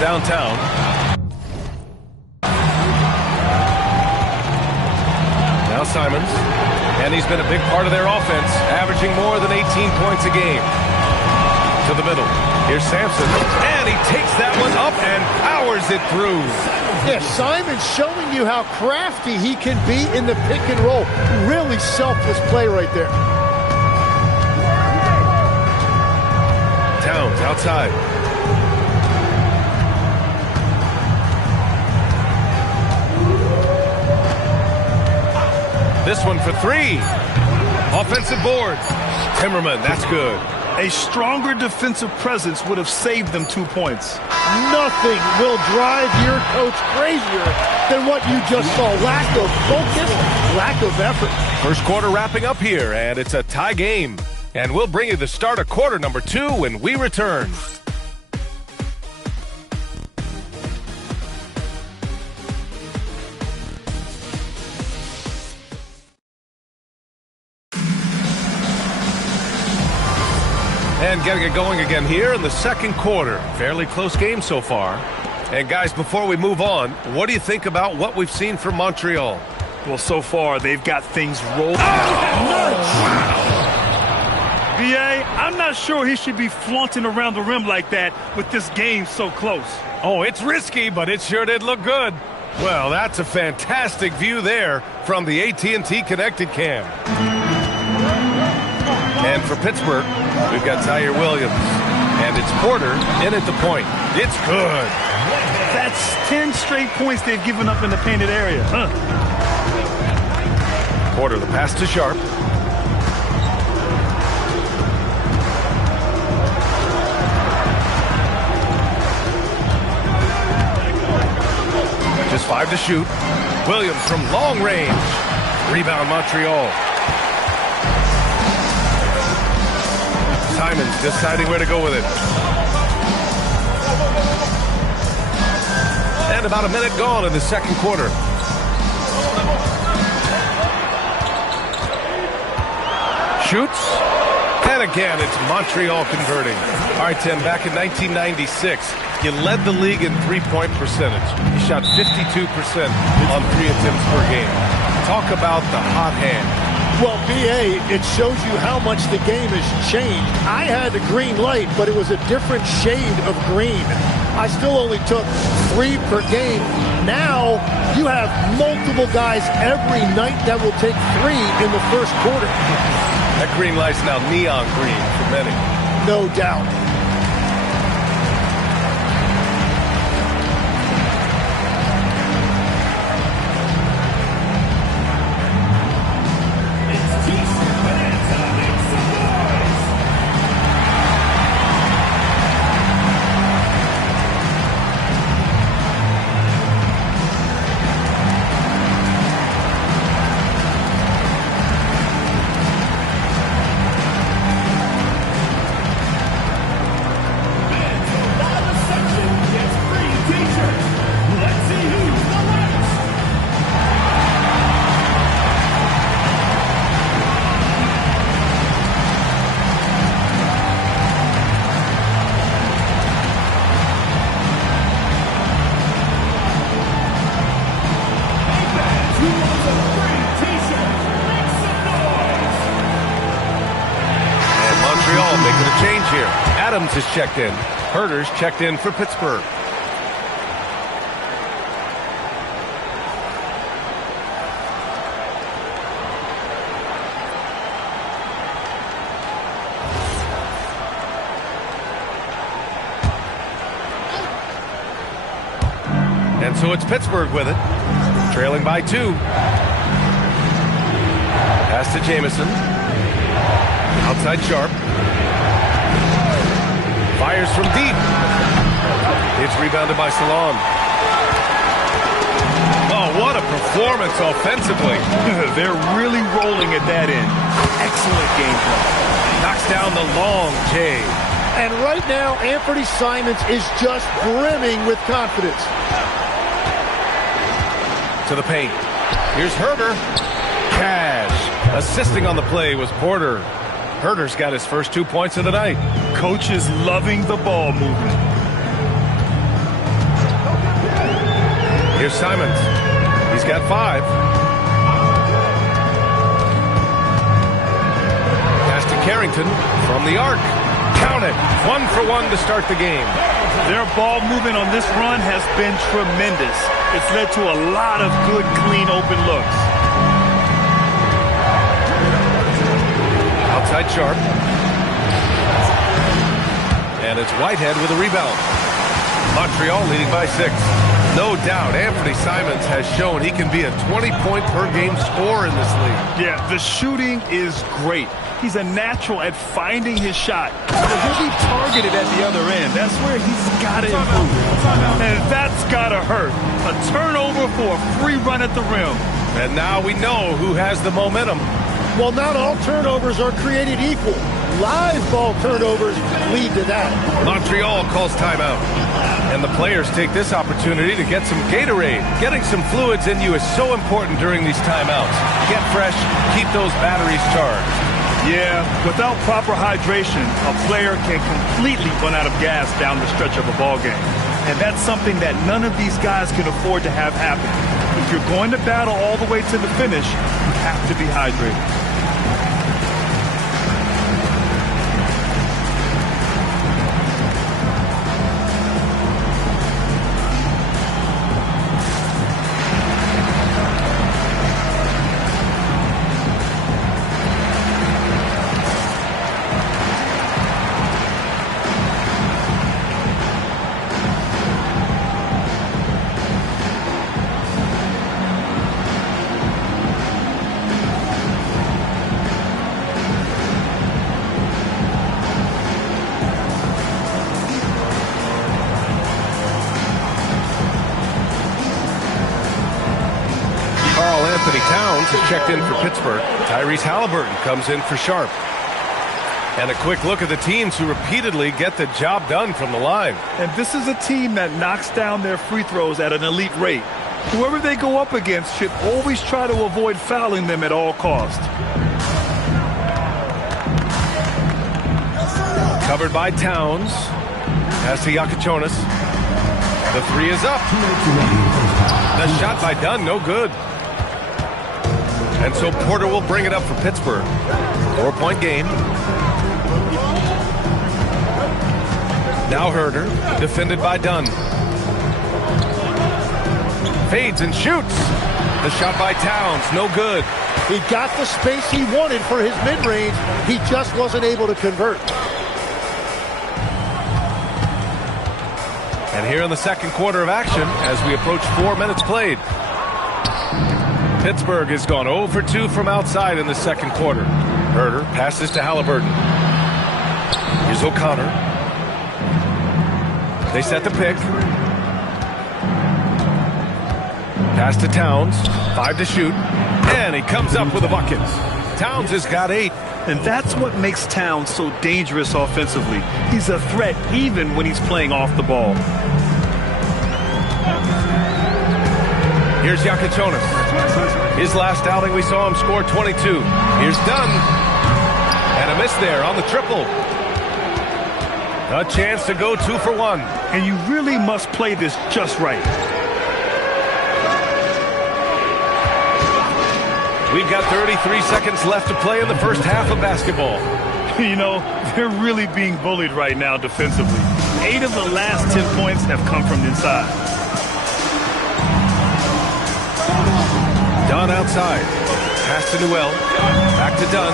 downtown. Now Simons. And he's been a big part of their offense, averaging more than 18 points a game. To the middle. Here's Sampson. And he takes that one up and powers it through. Yeah, Simon's showing you how crafty he can be in the pick and roll. Really selfless play right there. Towns outside. This one for three. Offensive board. Timmerman, that's good. A stronger defensive presence would have saved them 2 points. Nothing will drive your coach crazier than what you just saw. Lack of focus, lack of effort. First quarter wrapping up here, and it's a tie game. And we'll bring you the start of quarter number 2 when we return. And getting it going again here in the second quarter. Fairly close game so far. And guys, before we move on, what do you think about what we've seen from Montreal? Well, so far, they've got things rolled. B.A., I'm not sure he should be flaunting around the rim like that with this game so close. Oh, it's risky, but it sure did look good. Well, that's a fantastic view there from the AT&T Connected Cam. And for Pittsburgh, we've got Tyre Williams. And it's Porter in at the point. It's good. That's 10 straight points they've given up in the painted area. Porter, the pass to Sharp. Just 5 to shoot. Williams from long range. Rebound Montreal. Simons deciding where to go with it. And about a minute gone in the second quarter. Shoots. And again, it's Montreal converting. All right, Tim, back in 1996, you led the league in three-point percentage. You shot 52% on 3 attempts per game. Talk about the hot hand. Well, B.A., it shows you how much the game has changed. I had the green light, but it was a different shade of green. I still only took 3 per game. Now, you have multiple guys every night that will take 3 in the first quarter. That green light's now neon green for many. No doubt. Making a change here. Adams is checked in. Herter's checked in for Pittsburgh. And so it's Pittsburgh with it. Trailing by 2. Pass to Jamison. Outside Sharp. Fires from deep. It's rebounded by Salon. Oh, what a performance offensively. They're really rolling at that end. Excellent game plan. Knocks down the long J. And right now, Anthony Simons is just brimming with confidence. To the paint. Here's Herter. Cash. Assisting on the play was Porter. Herter's got his first 2 points of the night. Coach is loving the ball movement. Here's Simons. He's got 5. Pass to Carrington from the arc. Count it. 1 for 1 to start the game. Their ball movement on this run has been tremendous. It's led to a lot of good, clean, open looks. Outside Sharp. And it's Whitehead with a rebound. Montreal leading by 6. No doubt, Anthony Simons has shown he can be a 20-point-per-game scorer in this league. Yeah, the shooting is great. He's a natural at finding his shot. But he'll be targeted at the other end. That's where he's got to improve. And that's got to hurt. A turnover for a free run at the rim. And now we know who has the momentum. Well, not all turnovers are created equal. Live ball turnovers lead to that. Montreal calls timeout. And the players take this opportunity to get some Gatorade. Getting some fluids in you is so important during these timeouts. Get fresh, keep those batteries charged. Yeah, without proper hydration, a player can completely run out of gas down the stretch of a ball game. And that's something that none of these guys can afford to have happen. If you're going to battle all the way to the finish, you have to be hydrated. Anthony Towns has checked in for Pittsburgh. Tyrese Halliburton comes in for Sharp. And a quick look at the teams who repeatedly get the job done from the line. And this is a team that knocks down their free throws at an elite rate. Whoever they go up against should always try to avoid fouling them at all costs. Covered by Towns. Pass to Yakachonis. The 3 is up. The shot by Dunn, no good. And so Porter will bring it up for Pittsburgh. 4-point game. Now Herder, defended by Dunn. Fades and shoots. The shot by Towns, no good. He got the space he wanted for his mid-range. He just wasn't able to convert. And here in the second quarter of action, as we approach 4 minutes played. Pittsburgh has gone 0 for 2 from outside in the second quarter. Herder passes to Halliburton. Here's O'Connor. They set the pick. Pass to Towns. 5 to shoot. And he comes up with a bucket. Towns has got 8. And that's what makes Towns so dangerous offensively. He's a threat even when he's playing off the ball. Here's Yakachonis. His last outing, we saw him score 22. Here's Dunn. And a miss there on the triple. A chance to go 2 for 1. And you really must play this just right. We've got 33 seconds left to play in the first half of basketball. You know, they're really being bullied right now defensively. 8 of the last 10 points have come from inside. Dunn outside. Pass to Newell. Back to Dunn.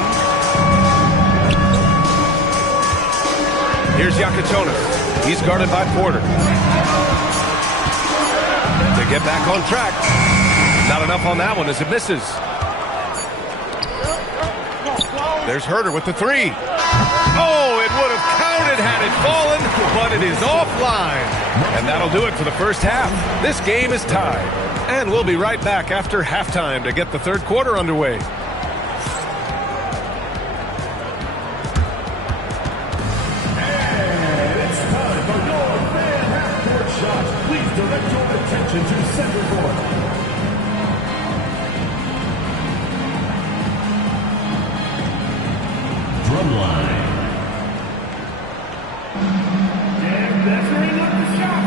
Here's Yakachonis. He's guarded by Porter. They get back on track. Not enough on that one as it misses. There's Herder with the 3. Oh, it would have counted had it fallen, but it is offline. And that'll do it for the first half. This game is tied. And we'll be right back after halftime to get the third quarter underway. And it's time for your fan half-court shot. Please direct your attention to center court. Drumline. And that's where he knocked the shot.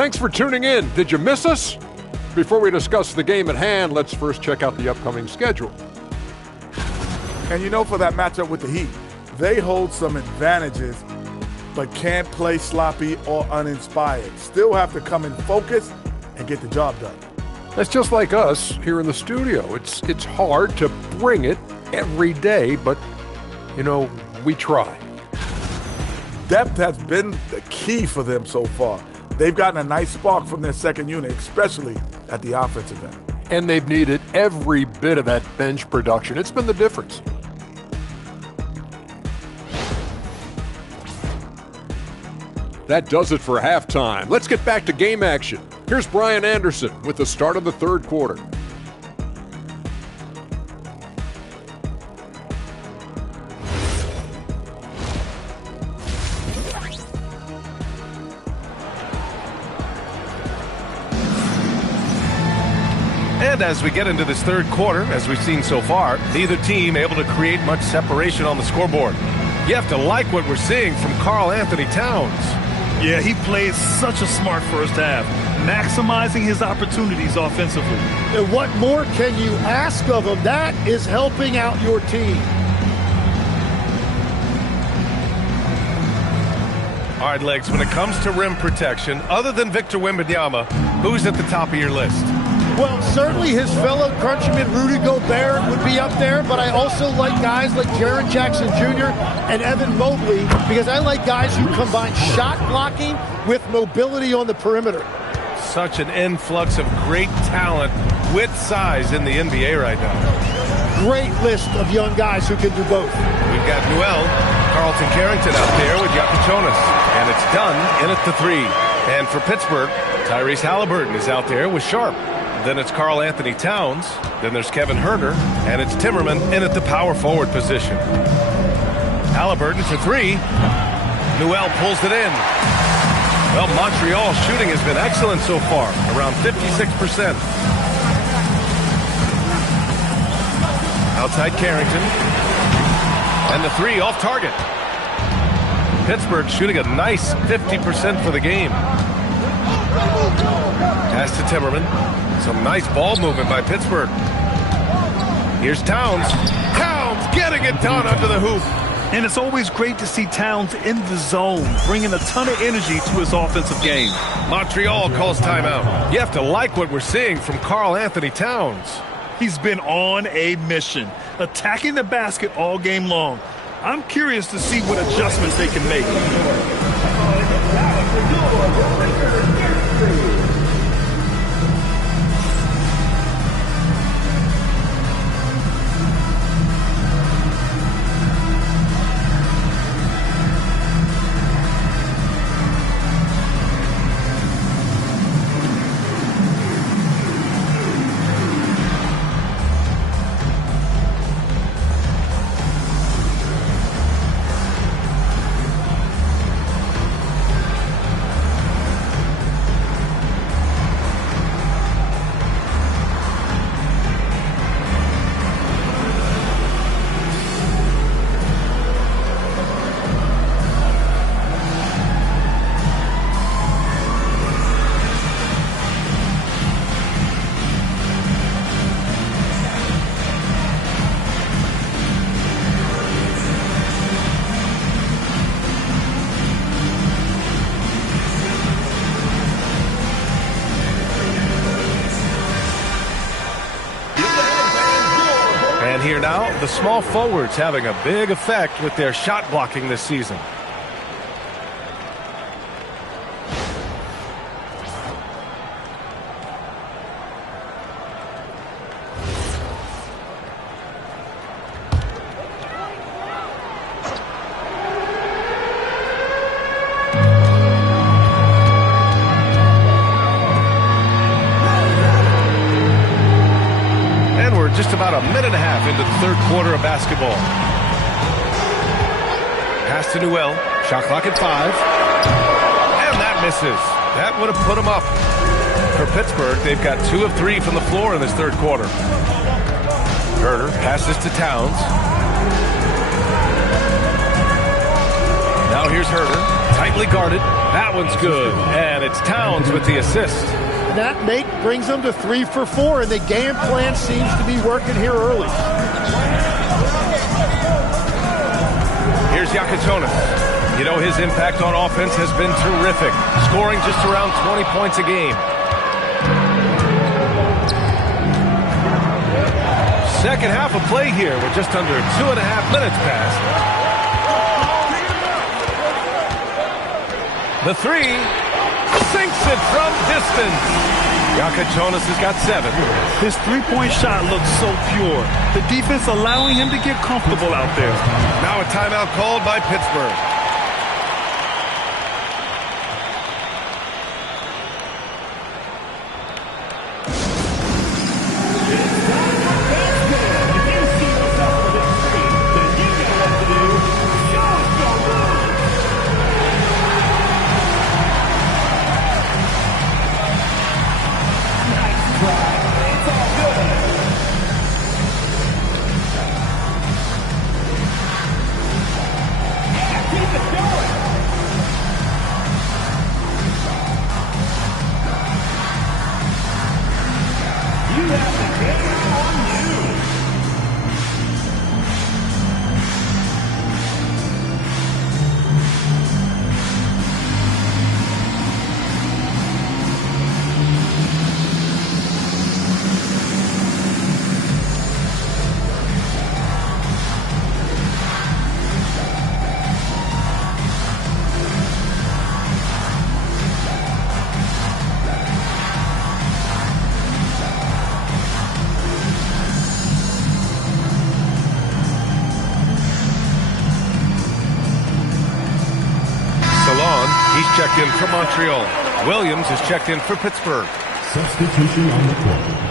Thanks for tuning in. Did you miss us? Before we discuss the game at hand, let's first check out the upcoming schedule. And you know, for that matchup with the Heat, they hold some advantages, but can't play sloppy or uninspired. Still have to come in focused and get the job done. That's just like us here in the studio. It's hard to bring it every day, but, you know, we try. Depth has been the key for them so far. They've gotten a nice spark from their second unit, especially at the offensive end. And they've needed every bit of that bench production. It's been the difference. That does it for halftime. Let's get back to game action. Here's Brian Anderson with the start of the third quarter. And as we get into this third quarter, as we've seen so far, neither team able to create much separation on the scoreboard. You have to like what we're seeing from Karl Anthony Towns. Yeah, he played such a smart first half, maximizing his opportunities offensively. And what more can you ask of him? That is helping out your team. All right, Legs, when it comes to rim protection, other than Victor Wembanyama, who's at the top of your list? Well, certainly his fellow countryman Rudy Gobert would be up there, but I also like guys like Jaren Jackson Jr. and Evan Mobley because I like guys who combine shot blocking with mobility on the perimeter. Such an influx of great talent with size in the NBA right now. Great list of young guys who can do both. We've got Noel, Carlton Carrington out there with Jakob Jonas, and it's done in at the three. And for Pittsburgh, Tyrese Halliburton is out there with Sharp. Then it's Karl Anthony Towns. Then there's Kevin Huerter. And it's Timmerman in at the power forward position. Halliburton for three. Noel pulls it in. Well, Montreal's shooting has been excellent so far, around 56%. Outside Carrington. And the three off target. Pittsburgh shooting a nice 50% for the game. Pass to Timmerman. Some nice ball movement by Pittsburgh. Here's Towns. Towns getting it done under the hoop. And it's always great to see Towns in the zone, bringing a ton of energy to his offensive game. Montreal calls timeout. You have to like what we're seeing from Karl Anthony Towns. He's been on a mission, attacking the basket all game long. I'm curious to see what adjustments they can make. And here now, the small forwards having a big effect with their shot blocking this season. Just about a minute and a half into the third quarter of basketball. Pass to Noel. Shot clock at 5. And that misses. That would have put them up. For Pittsburgh, they've got 2 of 3 from the floor in this third quarter. Huerter passes to Towns. Now here's Huerter. Tightly guarded. That one's good. And it's Towns with the assist. That brings them to 3 for 4, and the game plan seems to be working here early. Here's Yakatonis. You know, his impact on offense has been terrific, scoring just around 20 points a game. Second half of play here with just under 2.5 minutes passed. The three sinks it from distance. Yakatonis has got 7. His three-point shot looks so pure. The defense allowing him to get comfortable out there. Now a timeout called by Pittsburgh. He's checked in for Montreal. Williams is checked in for Pittsburgh. Substitution on the court.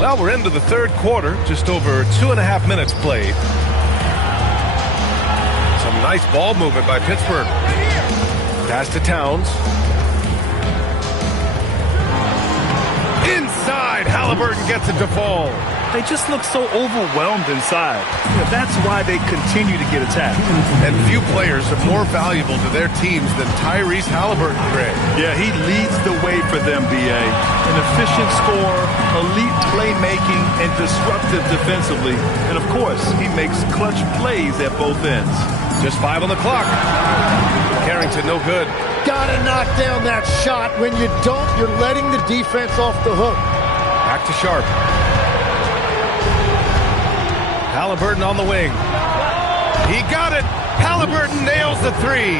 Well, we're into the third quarter, just over 2.5 minutes played. Some nice ball movement by Pittsburgh. Pass to Towns. Inside, Halliburton gets it to fall. They just look so overwhelmed inside. That's why they continue to get attacked. And few players are more valuable to their teams than Tyrese Halliburton, Greg. Yeah, he leads the way for them, B.A. An efficient scorer, elite playmaking, and disruptive defensively. And, of course, he makes clutch plays at both ends. Just 5 on the clock. Carrington, no good. Gotta knock down that shot. When you don't, you're letting the defense off the hook. Back to Sharp. Halliburton on the wing. He got it. Halliburton nails the three.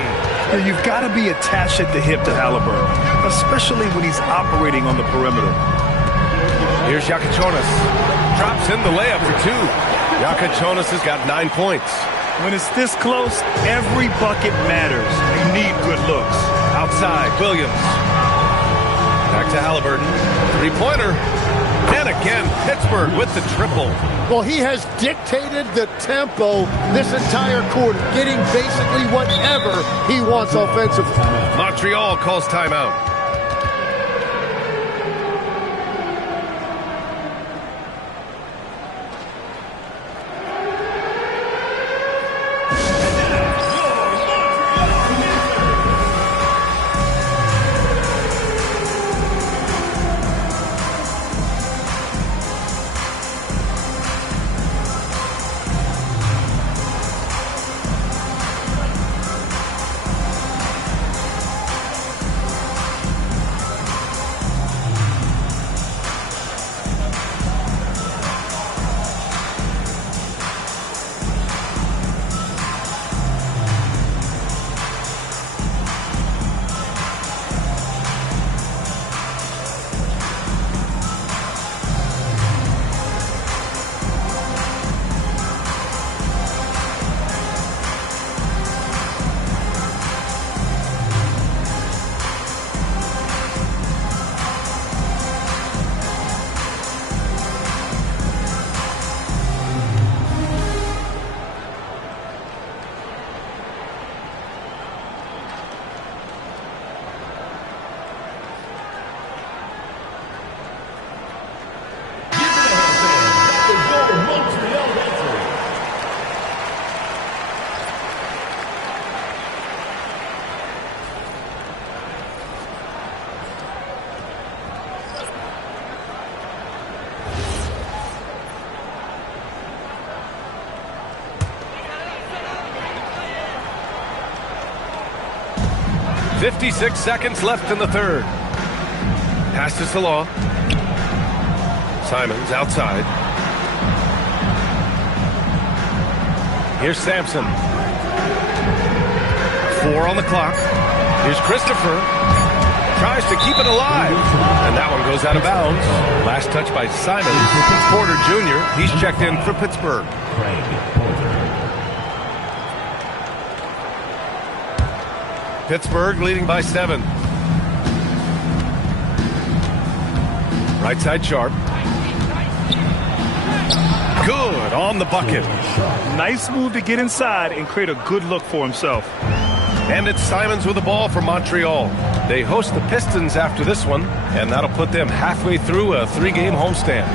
You've got to be attached at the hip to Halliburton, especially when he's operating on the perimeter. Here's Yakatonis. Drops in the layup for 2. Yakatonis has got 9 points. When it's this close, every bucket matters. You need good looks. Outside, Williams. Back to Halliburton. Three-pointer. And again, Pittsburgh with the triple. Well, he has dictated the tempo this entire quarter, getting basically whatever he wants offensively. Montreal calls timeout. 56 seconds left in the third. Passes to Law. Simons outside. Here's Sampson. 4 on the clock. Here's Christopher. Tries to keep it alive. And that one goes out of bounds. Last touch by Simons. Porter Jr. He's checked in for Pittsburgh. Pittsburgh leading by 7. Right side Sharp. Good on the bucket. Nice move to get inside and create a good look for himself. And it's Simons with the ball for Montreal. They host the Pistons after this one, and that'll put them halfway through a 3-game homestand.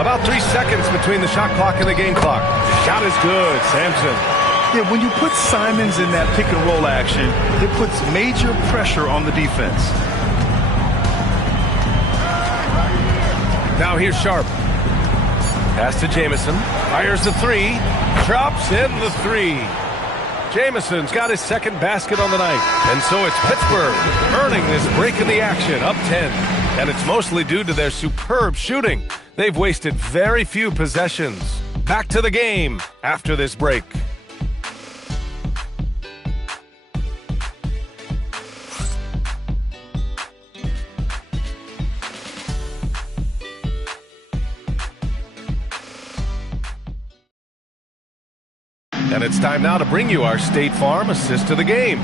About 3 seconds between the shot clock and the game clock. Shot is good, Sampson. Yeah, when you put Simons in that pick and roll action, it puts major pressure on the defense. Now here's Sharp. Pass to Jamison. Fires the 3. Drops in the 3. Jamison's got his second basket on the night. And so it's Pittsburgh earning this break in the action, up 10. And it's mostly due to their superb shooting. They've wasted very few possessions. Back to the game after this break. And it's time now to bring you our State Farm assist of the game.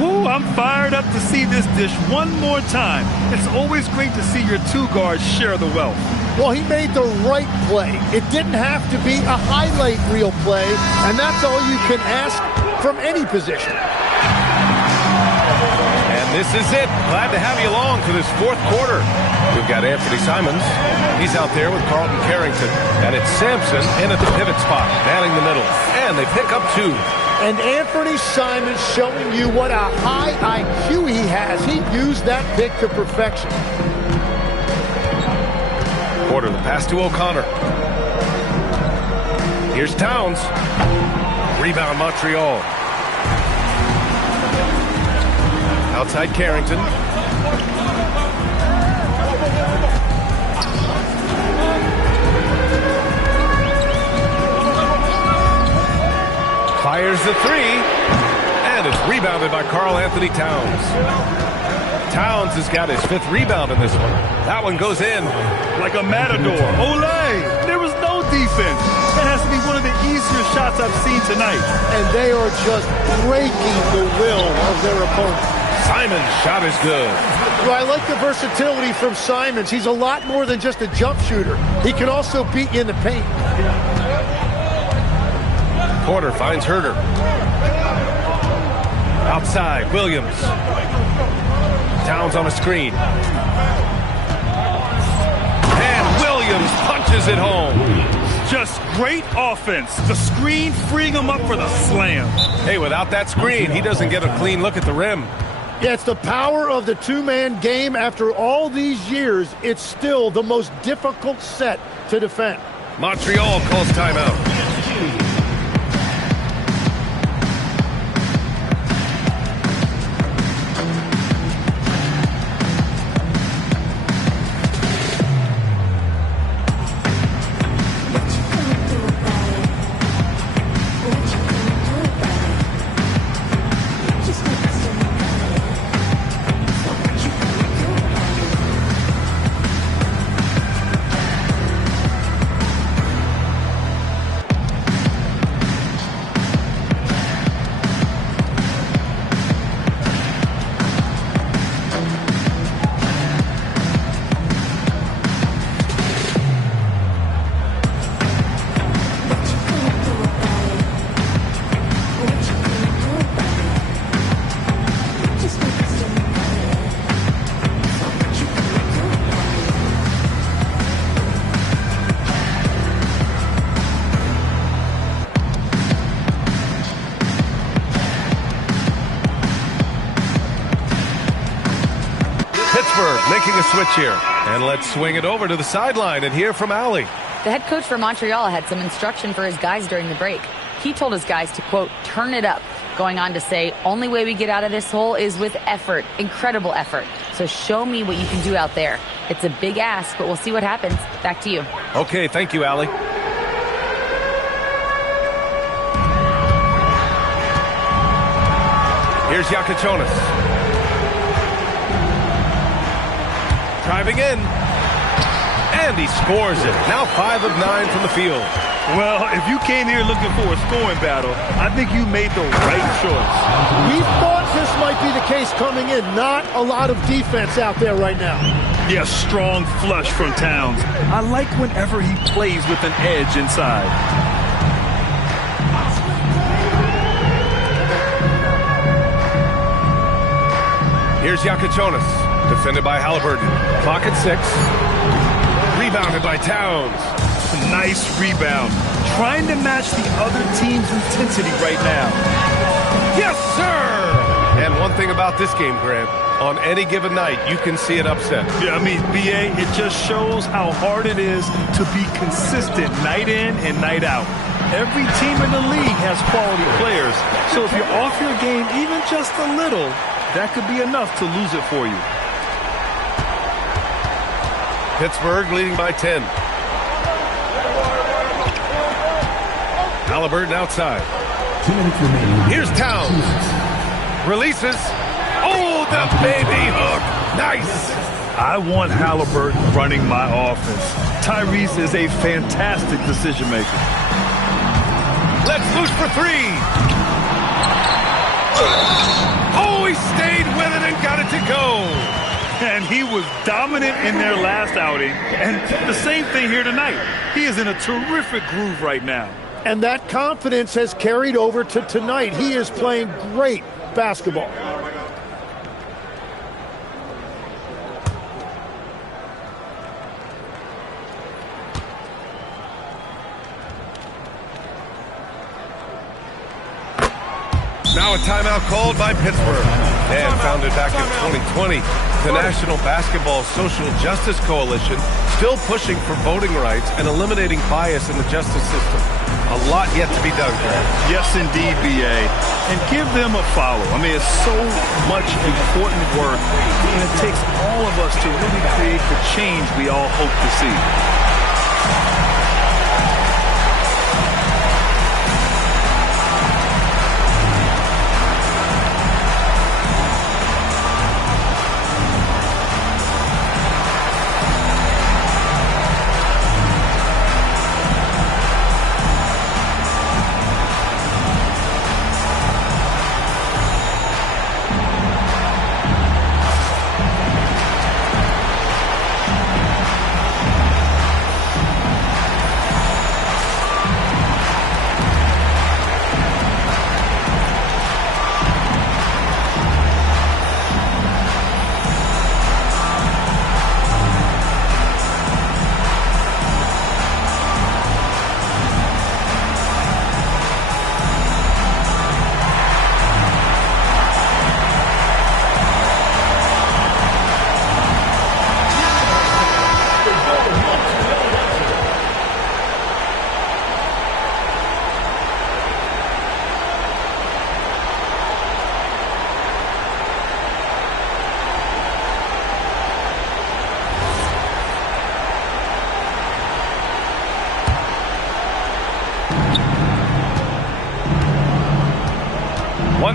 Ooh, I'm fired up to see this dish one more time. It's always great to see your two guards share the wealth. Well, he made the right play. It didn't have to be a highlight reel play, and that's all you can ask from any position. And this is it. Glad to have you along for this fourth quarter. We've got Anthony Simons. He's out there with Carlton Carrington. And it's Sampson in at the pivot spot, manning the middle. And they pick up 2. And Anthony Simons showing you what a high IQ he has. He used that pick to perfection. Porter, the pass to O'Connor. Here's Towns. Rebound Montreal. Outside Carrington. Fires the 3, and it's rebounded by Karl Anthony Towns. Towns has got his 5th rebound in this one. That one goes in. Like a matador. Olé! There was no defense. That has to be one of the easier shots I've seen tonight. And they are just breaking the will of their opponent. Simon's shot is good. Well, I like the versatility from Simons. He's a lot more than just a jump shooter. He can also beat you in the paint. Porter finds Herter. Outside, Williams. Towns on a screen. And Williams punches it home. Just great offense. The screen freeing him up for the slam. Hey, without that screen, he doesn't get a clean look at the rim. Yeah, it's the power of the two-man game. After all these years, it's still the most difficult set to defend. Montreal calls timeout. Making a switch here. And let's swing it over to the sideline and hear from Allie. The head coach for Montreal had some instruction for his guys during the break. He told his guys to, quote, turn it up. Going on to say, only way we get out of this hole is with effort, incredible effort. So show me what you can do out there. It's a big ask, but we'll see what happens. Back to you. Okay, thank you, Allie. Here's Yakachonis. Driving in. And he scores it. Now 5 of 9 from the field. Well, if you came here looking for a scoring battle, I think you made the right choice. We thought this might be the case coming in. Not a lot of defense out there right now. Yeah, strong flush from Towns. I like whenever he plays with an edge inside. Here's Yakachonis, defended by Halliburton. Clock at 6. Rebounded by Towns. Nice rebound. Trying to match the other team's intensity right now. Yes, sir! And one thing about this game, Grant, on any given night, you can see it upset. Yeah, I mean, BA, it just shows how hard it is to be consistent night in and night out. Every team in the league has quality players, so if you're off your game even just a little, that could be enough to lose it for you. Pittsburgh leading by 10. Halliburton outside. 2 minutes remaining. Here's Towns. Releases. Oh, the baby hook. Nice. I want Halliburton running my offense. Tyrese is a fantastic decision maker. Let's loose for 3. Oh, he stayed with it and got it to go. And he was dominant in their last outing. And the same thing here tonight. He is in a terrific groove right now. And that confidence has carried over to tonight. He is playing great basketball. Now a timeout called by Pittsburgh. And founded back in 2020, the National Basketball Social Justice Coalition still pushing for voting rights and eliminating bias in the justice system. A lot yet to be done, Grant. Yes, indeed, BA. And give them a follow. I mean, it's so much important work, and it takes all of us to really create the change we all hope to see.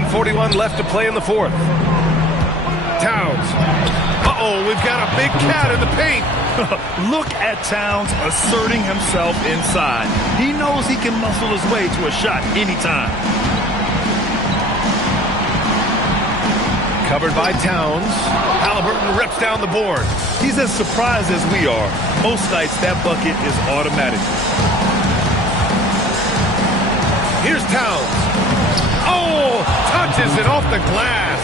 .41 left to play in the fourth. Towns. Uh-oh, we've got a big cat in the paint. Look at Towns asserting himself inside. He knows he can muscle his way to a shot anytime. Covered by Towns. Halliburton rips down the board. He's as surprised as we are. Most nights, that bucket is automatic. Here's Towns. Oh, touches it off the glass.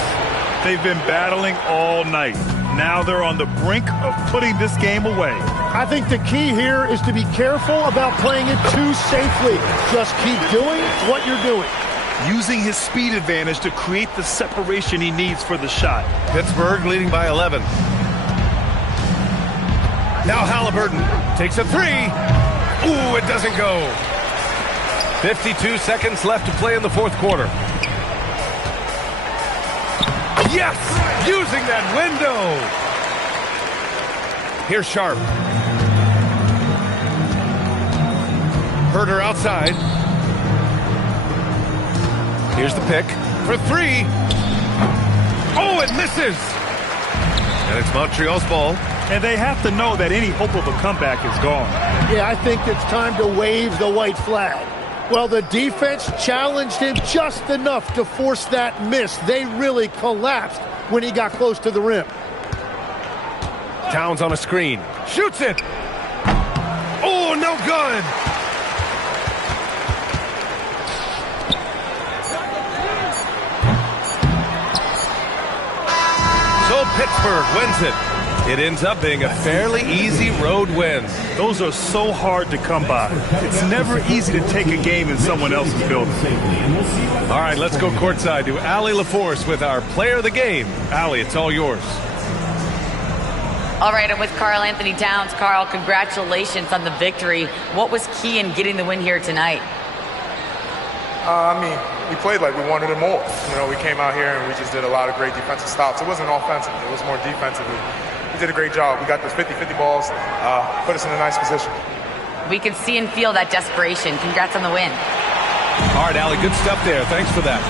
They've been battling all night. Now they're on the brink of putting this game away. I think the key here is to be careful about playing it too safely. Just keep doing what you're doing. Using his speed advantage to create the separation he needs for the shot. Pittsburgh leading by 11. Now Halliburton takes a 3. Ooh, it doesn't go. 52 seconds left to play in the fourth quarter. Yes! Using that window! Here's Sharp. Herder outside. Here's the pick for three. Oh, it misses! And it's Montreal's ball. And they have to know that any hope of a comeback is gone. Yeah, I think it's time to wave the white flag. Well, the defense challenged him just enough to force that miss. They really collapsed when he got close to the rim. Towns on a screen. Shoots it! Oh, no good! So Pittsburgh wins it. It ends up being a fairly easy road win. Those are so hard to come by. It's never easy to take a game in someone else's building. All right, let's go courtside to Allie LaForce with our player of the game. Allie, it's all yours. All right, I'm with Karl Anthony Towns. Karl, congratulations on the victory. What was key in getting the win here tonight? We played like we wanted it more. We came out here and we just did a lot of great defensive stops. It wasn't offensive. It was more defensive. We did a great job. We got those 50-50 balls, put us in a nice position. We can see and feel that desperation. Congrats on the win. All right, Allie, good stuff there. Thanks for that.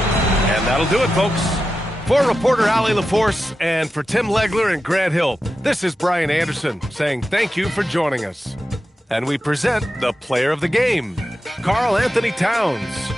And that'll do it, folks. For reporter Allie LaForce and for Tim Legler and Grant Hill, this is Brian Anderson saying thank you for joining us. And we present the player of the game, Karl Anthony Towns.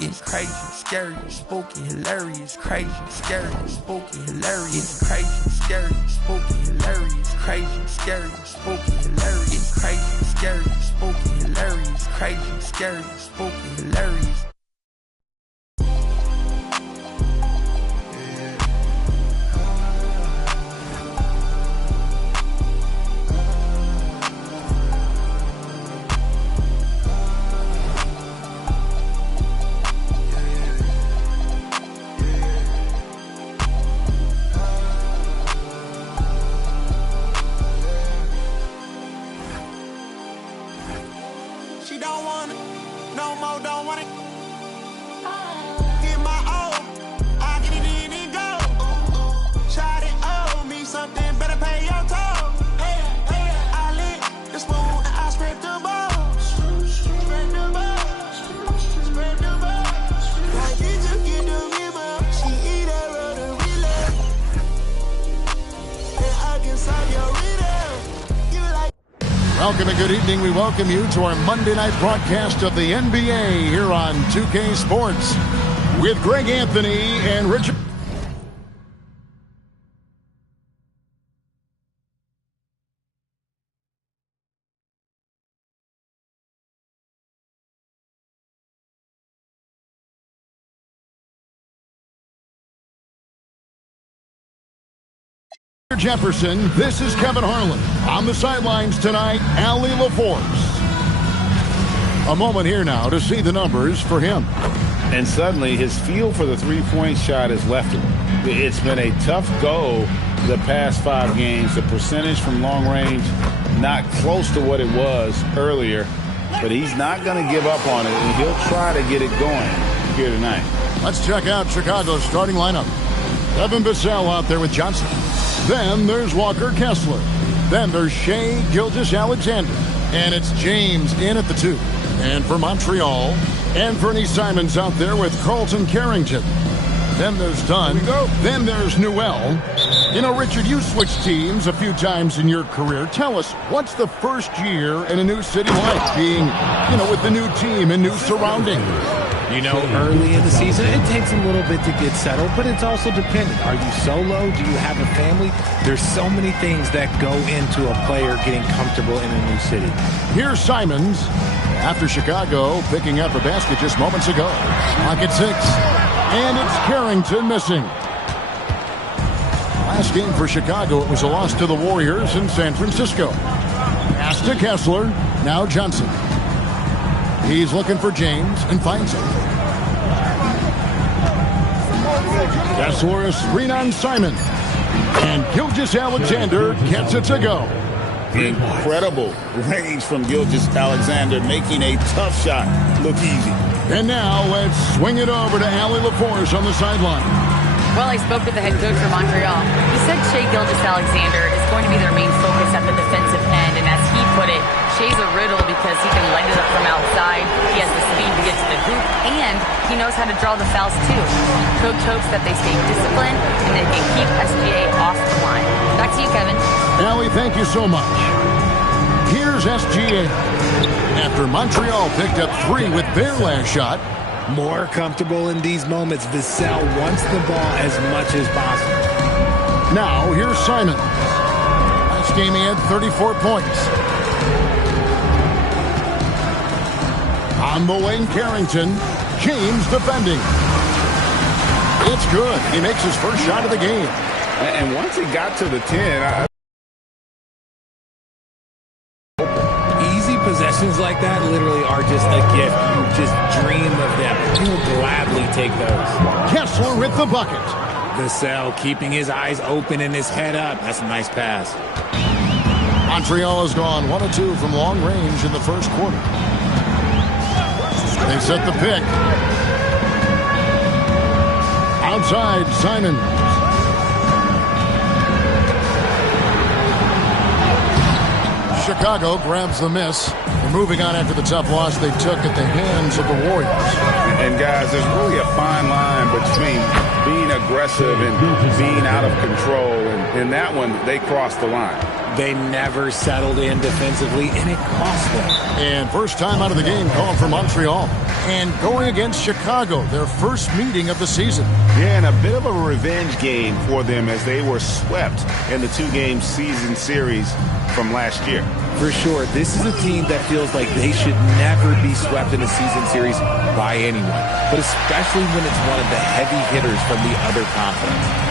hilarious, crazy, scary, spooky, hilarious, crazy, scary, spooky, hilarious, crazy, scary, spooky, hilarious, crazy, scary, spooky, hilarious, crazy, scary, spooky, hilarious, crazy, scary, spooky, hilarious. Welcome and good evening. We welcome you to our Monday night broadcast of the NBA here on 2K Sports with Greg Anthony and Richard. Jefferson, this is Kevin Harlan. On the sidelines tonight, Allie LaForce. A moment here now to see the numbers for him. And suddenly his feel for the three-point shot has left him. It's been a tough go the past 5 games. The percentage from long range not close to what it was earlier, but he's not going to give up on it, and he'll try to get it going here tonight. Let's check out Chicago's starting lineup. Devin Vassell out there with Johnson. Then there's Walker Kessler. Then there's Shai Gilgeous-Alexander. And it's James in at the 2. And for Montreal, Anthony Simons out there with Carlton Carrington. Then there's Dunn. Then there's Newell. You know, Richard, you switched teams a few times in your career. Tell us, what's the first year in a new city like being, with the new team and new surroundings? Early in the season, it takes a little bit to get settled, but it's also dependent. Are you solo? Do you have a family? There's so many things that go into a player getting comfortable in a new city. Here's Simons after Chicago picking up a basket just moments ago. Clock at 6. And it's Carrington missing. Last game for Chicago, it was a loss to the Warriors in San Francisco. Pass to Kessler. Now Johnson. He's looking for James and finds him. Kessler a screen on Simon. And Gilgeous-Alexander gets it to go. Incredible range from Gilgeous-Alexander, making a tough shot look easy. And now let's swing it over to Allie LaForce on the sideline. Well, I spoke with the head coach for Montreal. He said Shai Gilgeous-Alexander is going to be their main focus at the defensive end, and as he put it, Shai's a riddle because he can light it up from outside, he has the speed to get to the hoop, and he knows how to draw the fouls too. Coach hopes that they stay disciplined and they can keep SGA off the line. Back to you, Kevin. Allie, thank you so much. Here's SGA. After Montreal picked up 3 with their last shot. More comfortable in these moments. Vassell wants the ball as much as possible. Now, here's Simon. Last game he had 34 points. On the wing, Carrington. James defending. It's good. He makes his first shot of the game. And once he got to the 10, easy possessions like that literally are just a gift. You just dream of them. You'll gladly take those. Kessler with the bucket. Vassell keeping his eyes open and his head up. That's a nice pass. Montreal has gone 1 of 2 from long range in the first quarter. They set the pick. Outside, Simon. Chicago grabs the miss. They're moving on after the tough loss they took at the hands of the Warriors. And guys, there's really a fine line between being aggressive and being out of control. And in that one, they crossed the line. They never settled in defensively, and it cost them. And first time out of the game called for Montreal. And going against Chicago, their first meeting of the season. Yeah, and a bit of a revenge game for them as they were swept in the two-game season series from last year. For sure, this is a team that feels like they should never be swept in a season series by anyone, but especially when it's one of the heavy hitters from the other conference.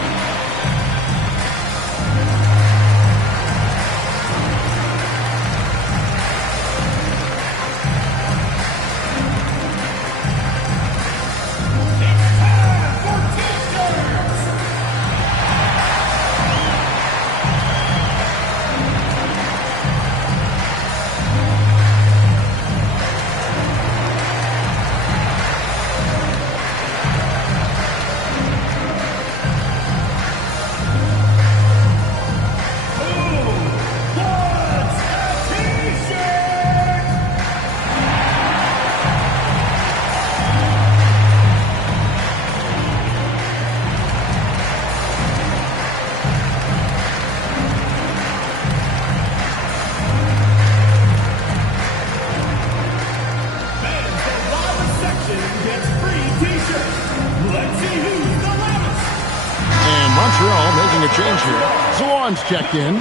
Checked in.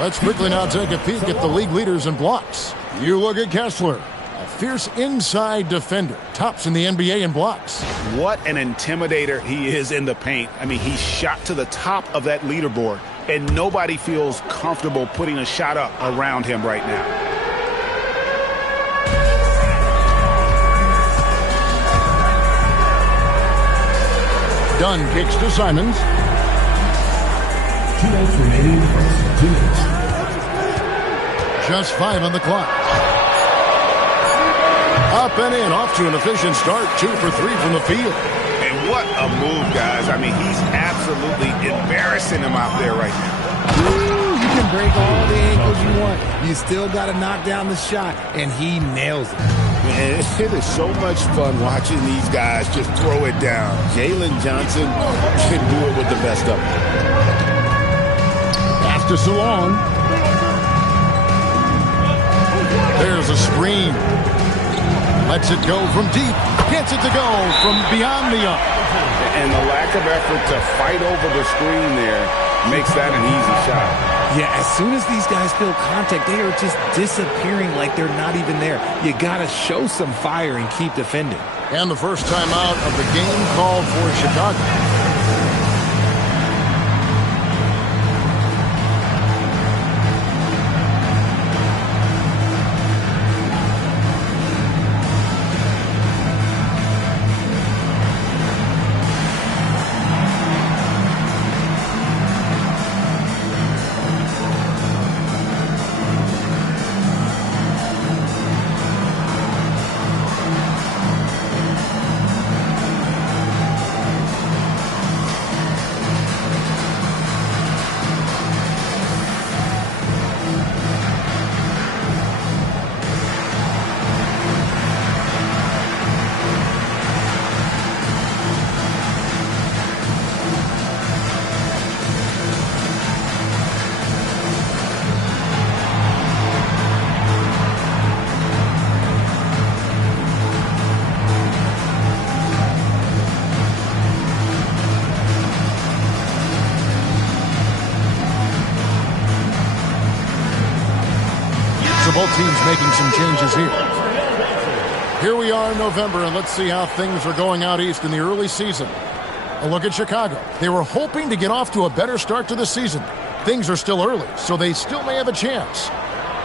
Let's quickly now take a peek at the league leaders in blocks. You look at Kessler, a fierce inside defender, tops in the NBA in blocks. What an intimidator he is in the paint. I mean, he's shot to the top of that leaderboard, and nobody feels comfortable putting a shot up around him right now. Dunn kicks to Simons. 2 minutes remaining in the first. 2 minutes. Just 5 on the clock. Up and in, off to an efficient start. 2 for 3 from the field. And what a move, guys. I mean, he's absolutely embarrassing him out there right now. You can break all the angles you want. You still got to knock down the shot, and he nails it. Man, it is so much fun watching these guys just throw it down. Jalen Johnson can do it with the best of them. To Salon. There's a screen. Lets it go from deep. Gets it to go from beyond the arc. And the lack of effort to fight over the screen there makes that an easy shot. Yeah, as soon as these guys feel contact, they are just disappearing like they're not even there. You got to show some fire and keep defending. And the first time out of the game called for Chicago. Both teams making some changes here. Here we are in November, and let's see how things are going out east in the early season. A look at Chicago. They were hoping to get off to a better start to the season. Things are still early, so they still may have a chance.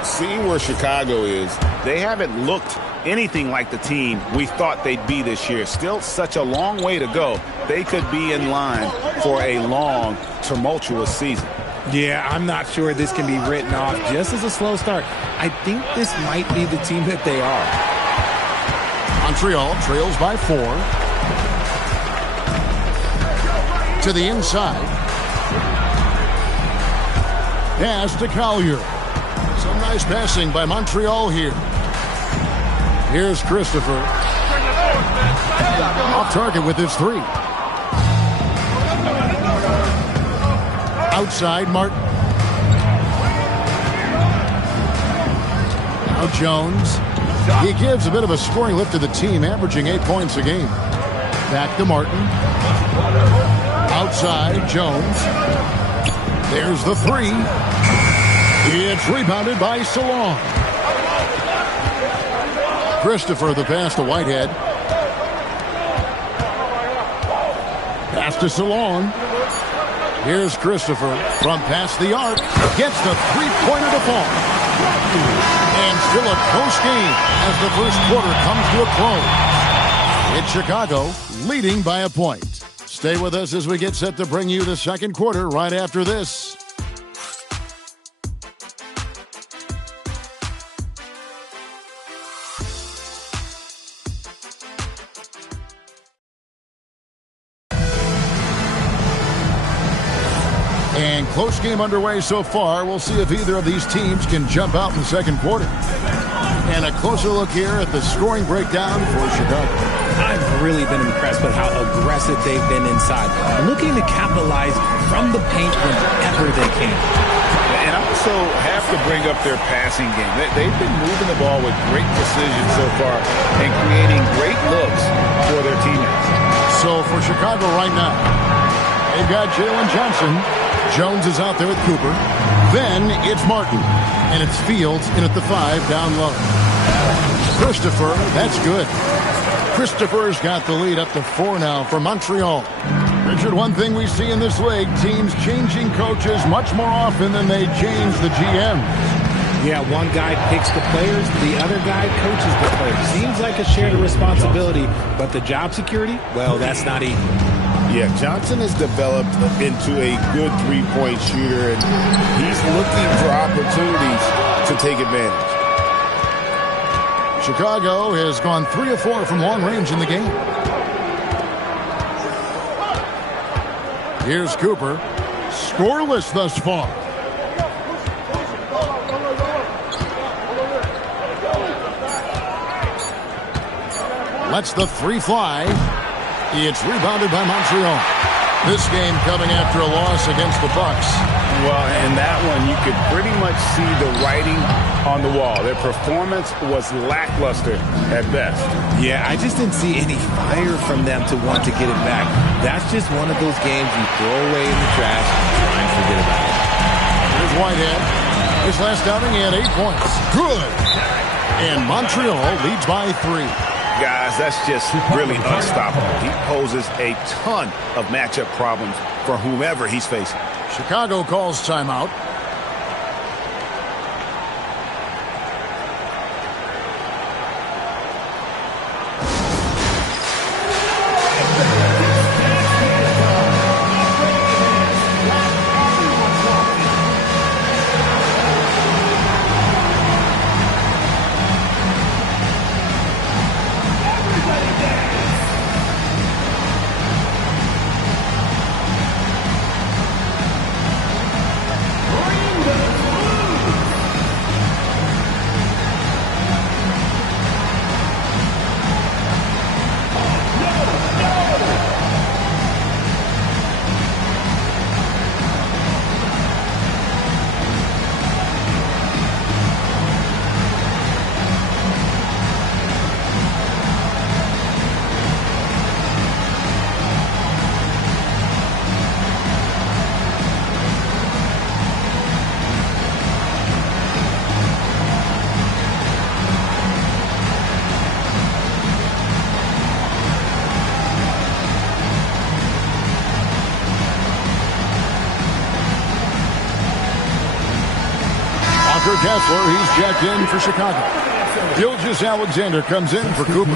Seeing where Chicago is, they haven't looked anything like the team we thought they'd be this year. Still such a long way to go. They could be in line for a long, tumultuous season. Yeah, I'm not sure this can be written off just as a slow start. I think this might be the team that they are. Montreal trails by 4. To the inside. Pass to Collier. Some nice passing by Montreal here. Here's Christopher. Off target with his 3. Outside, Martin. Now Jones. He gives a bit of a scoring lift to the team, averaging 8 points a game. Back to Martin. Outside, Jones. There's the three. It's rebounded by Salon. Christopher the pass to Whitehead. Pass to Salon. Here's Christopher from past the arc. Gets the three-pointer to fall. And still a close game as the first quarter comes to a close. It's Chicago leading by a point. Stay with us as we get set to bring you the second quarter right after this. And close game underway so far. We'll see if either of these teams can jump out in the second quarter. And a closer look here at the scoring breakdown for Chicago. I've really been impressed with how aggressive they've been inside, looking to capitalize from the paint whenever they can. And I also have to bring up their passing game. They've been moving the ball with great precision so far and creating great looks for their teammates. So for Chicago right now, they've got Jalen Johnson. Jones is out there with Cooper. Then it's Martin. And it's Fields in at the 5 down low. Christopher, that's good. Christopher's got the lead up to 4 now for Montreal. Richard, one thing we see in this league, teams changing coaches much more often than they change the GM. Yeah, one guy picks the players, the other guy coaches the players. Seems like a shared responsibility, but the job security, well, that's not easy. Yeah, Johnson has developed into a good three-point shooter, and he's looking for opportunities to take advantage. Chicago has gone 3 of 4 from long range in the game. Here's Cooper. Scoreless thus far. Lets the three fly. It's rebounded by Montreal. This game coming after a loss against the Bucks. Well, in that one, you could pretty much see the writing on the wall. Their performance was lackluster at best. Yeah, I just didn't see any fire from them to want to get it back. That's just one of those games you throw away in the trash and forget about it. Here's Whitehead. His last outing, he had 8 points. Good. And Montreal leads by 3. Guys, that's just really unstoppable. He poses a ton of matchup problems for whomever he's facing. Chicago calls timeout. Kessler, he's checked in for Chicago. Gilgeous-Alexander comes in for Cooper.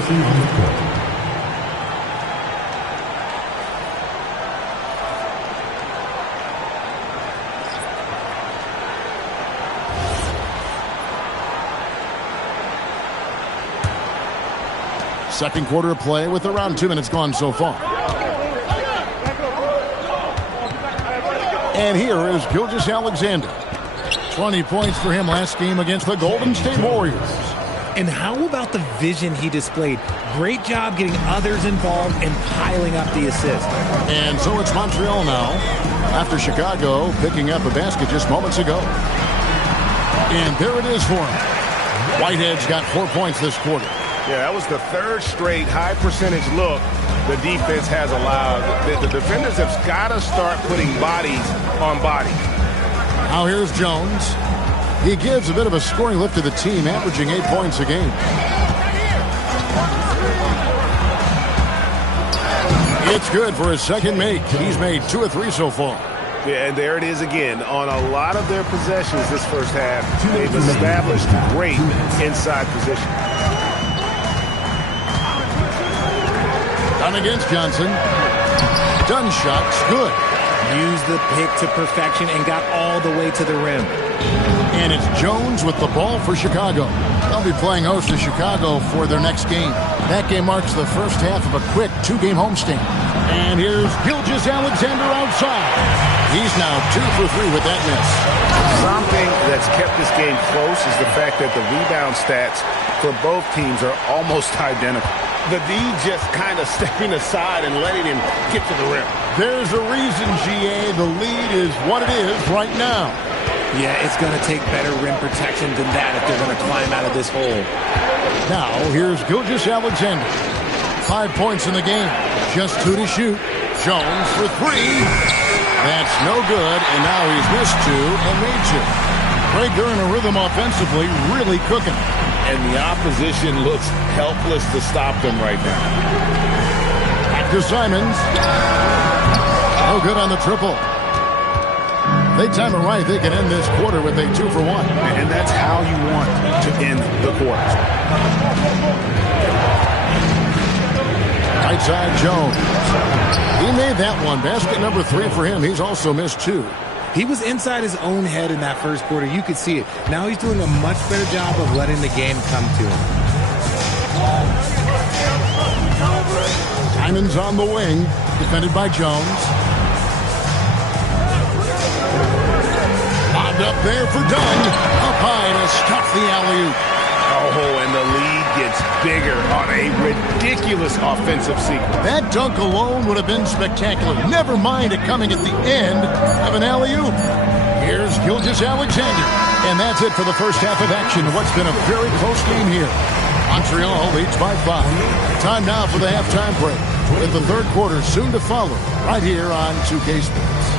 Second quarter of play with around 2 minutes gone so far. And here is Gilgeous-Alexander. 20 points for him last game against the Golden State Warriors. And how about the vision he displayed? Great job getting others involved and piling up the assists. And so it's Montreal now, after Chicago picking up a basket just moments ago. And there it is for him. Whitehead's got 4 points this quarter. Yeah, that was the third straight high percentage look the defense has allowed. The defenders have got to start putting bodies on bodies. Now here's Jones. He gives a bit of a scoring lift to the team, averaging 8 points a game. It's good for his second make. He's made 2 of 3 so far. Yeah, and there it is again. On a lot of their possessions this first half, they've established great inside position. Done against Johnson. Done shot's good. Used the pick to perfection and got all the way to the rim. And it's Jones with the ball for Chicago. They'll be playing host to Chicago for their next game. That game marks the first half of a quick 2-game homestand. And here's Gilgeous-Alexander outside. He's now 2 for 3 with that miss. Something that's kept this game close is the fact that the rebound stats for both teams are almost identical. The D just kind of stepping aside and letting him get to the rim. There's a reason, GA, the lead is what it is right now. Yeah, it's going to take better rim protection than that if they're going to climb out of this hole. Now, here's Gilgeous-Alexander. 5 points in the game. Just 2 to shoot. Jones for 3. That's no good, and now he's missed 2 and made 2. Craig, they're in a rhythm offensively, really cooking. And the opposition looks helpless to stop them right now. Back to Simons. No good on the triple. They time it right, they can end this quarter with a 2 for 1. And that's how you want to end the quarter. Right side Jones. He made that one. Basket number 3 for him. He's also missed 2. He was inside his own head in that first quarter. You could see it. Now he's doing a much better job of letting the game come to him. Simons on the wing, defended by Jones. Bobbed up there for Dunn. Up high to stop the alley-oop. Oh, and the lead gets bigger on a ridiculous offensive sequence. That dunk alone would have been spectacular. Never mind it coming at the end of an alley-oop. Here's Gilgeous-Alexander. And that's it for the first half of action. What's been a very close game here. Montreal leads by 5. Time now for the halftime break. With the third quarter soon to follow right here on 2K Sports.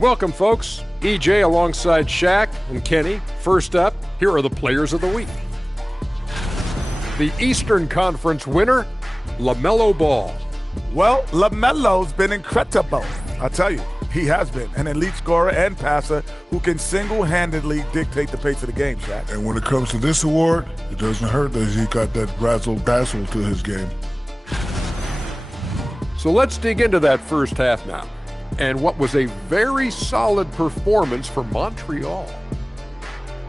Welcome, folks. EJ alongside Shaq and Kenny. First up, here are the players of the week. The Eastern Conference winner, LaMelo Ball. Well, LaMelo's been incredible. I tell you, he has been an elite scorer and passer who can single-handedly dictate the pace of the game, Shaq. And when it comes to this award, it doesn't hurt that he got that razzle-dazzle to his game. So let's dig into that first half now. And what was a very solid performance for Montreal.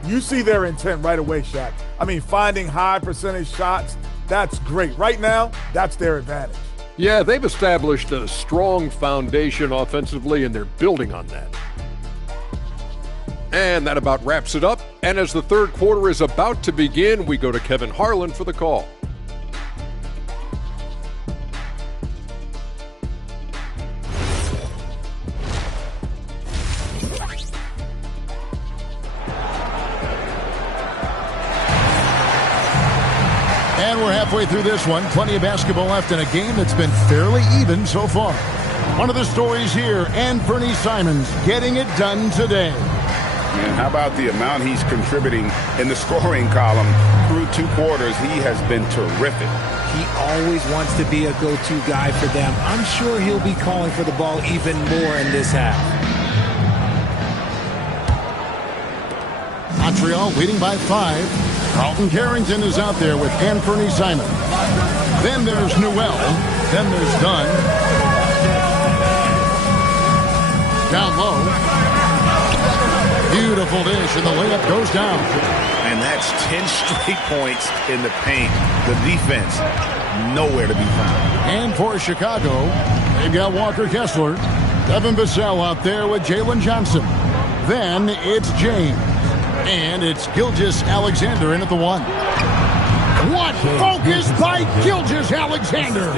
You see their intent right away, Shaq. I mean, finding high percentage shots, that's great. Right now, that's their advantage. Yeah, they've established a strong foundation offensively, and they're building on that. And that about wraps it up. And as the third quarter is about to begin, we go to Kevin Harlan for the call. And we're halfway through this one. Plenty of basketball left in a game that's been fairly even so far. One of the stories here, Anfernee Simons getting it done today. And how about the amount he's contributing in the scoring column through 2 quarters? He has been terrific. He always wants to be a go-to guy for them. I'm sure he'll be calling for the ball even more in this half. Montreal leading by 5. Carlton Carrington is out there with Anfernee Simons. Then there's Newell. Then there's Dunn. Down low. Beautiful dish, and the layup goes down. And that's 10 straight points in the paint. The defense, nowhere to be found. And for Chicago, they've got Walker Kessler. Devin Vassell out there with Jalen Johnson. Then it's James. And it's Gilgeous-Alexander in at the 1. What focus by Gilgeous-Alexander!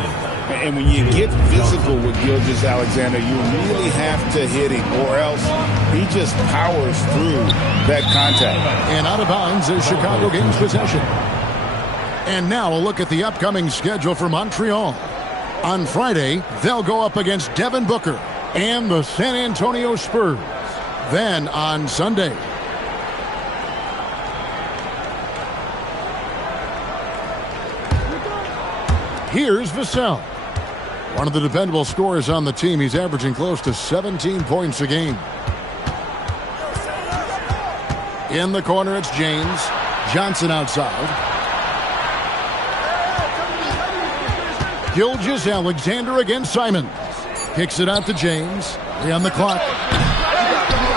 And when you get physical with Gilgeous-Alexander, you really have to hit him, or else he just powers through that contact. And out of bounds as Chicago gains possession. And now a look at the upcoming schedule for Montreal. On Friday, they'll go up against Devin Booker and the San Antonio Spurs. Then on Sunday, here's Vassell. One of the dependable scorers on the team. He's averaging close to 17 points a game. In the corner, it's James. Johnson outside. Gilgeous-Alexander against Simons. Kicks it out to James. 3 on the clock.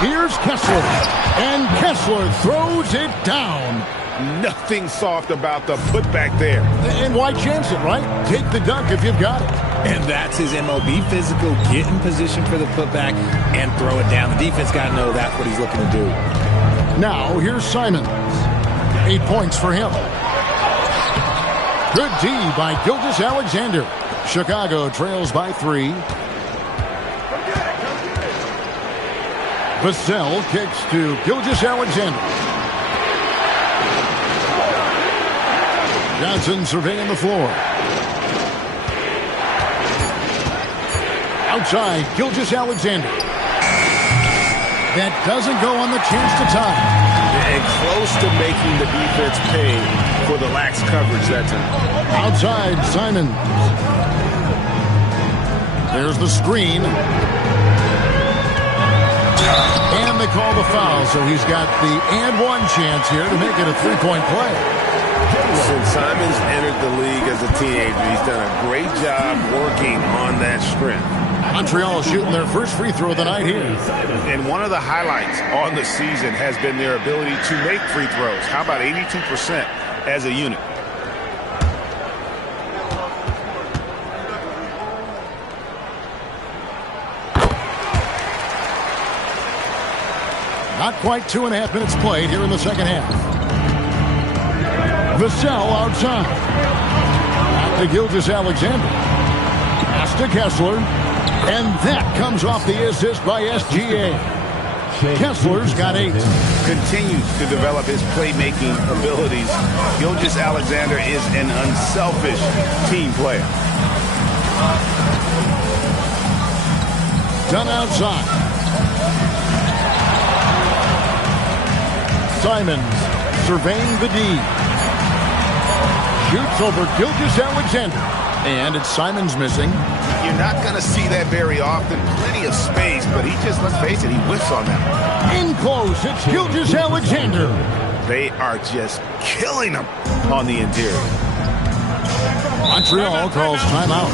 Here's Kessler. And Kessler throws it down. Nothing soft about the putback there. And why chance it, right? Take the dunk if you've got it. And that's his MO. Be physical, get in position for the putback, and throw it down. The defense got to know that's what he's looking to do. Now, here's Simons. 8 points for him. Good D by Gilgeous-Alexander. Chicago trails by 3. Vassell kicks to Gilgeous-Alexander. Johnson surveying the floor. Outside, Gilgeous-Alexander. That doesn't go on the chance to tie. And close to making the defense pay for the lax coverage that time. Outside, Simon. There's the screen. And they call the foul, so he's got the and one chance here to make it a three-point play. Since Simons entered the league as a teenager, he's done a great job working on that strength. Montreal shooting their first free throw of the night here. And one of the highlights on the season has been their ability to make free throws. How about 82% as a unit? Not quite 2.5 minutes played here in the second half. Vassell outside. Back to Gilgeous-Alexander. Pass to Kessler. And that comes off the assist by SGA. Kessler's got 8. Continues to develop his playmaking abilities. Gilgeous-Alexander is an unselfish team player. Done outside. Simons surveying the D. Shoots over Gilgeous-Alexander. And it's Simons missing. You're not going to see that very often. Plenty of space, but he just, let's face it, he whiffs on that. In close, it's Gilgeous-Alexander. They are just killing him on the interior. Montreal calls timeout.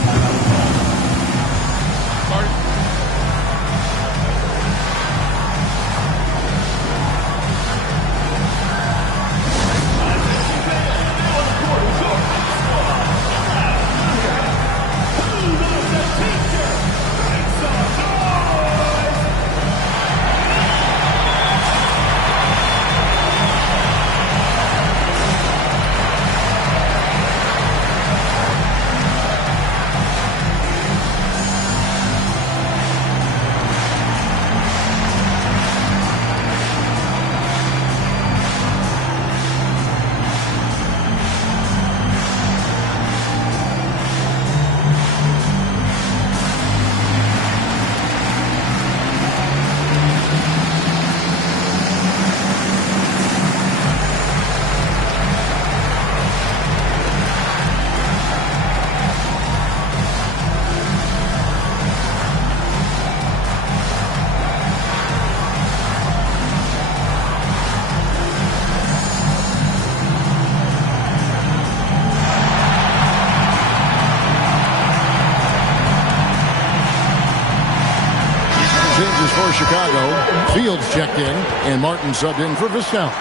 For Chicago, Fields checked in, and Martin subbed in for Vassell.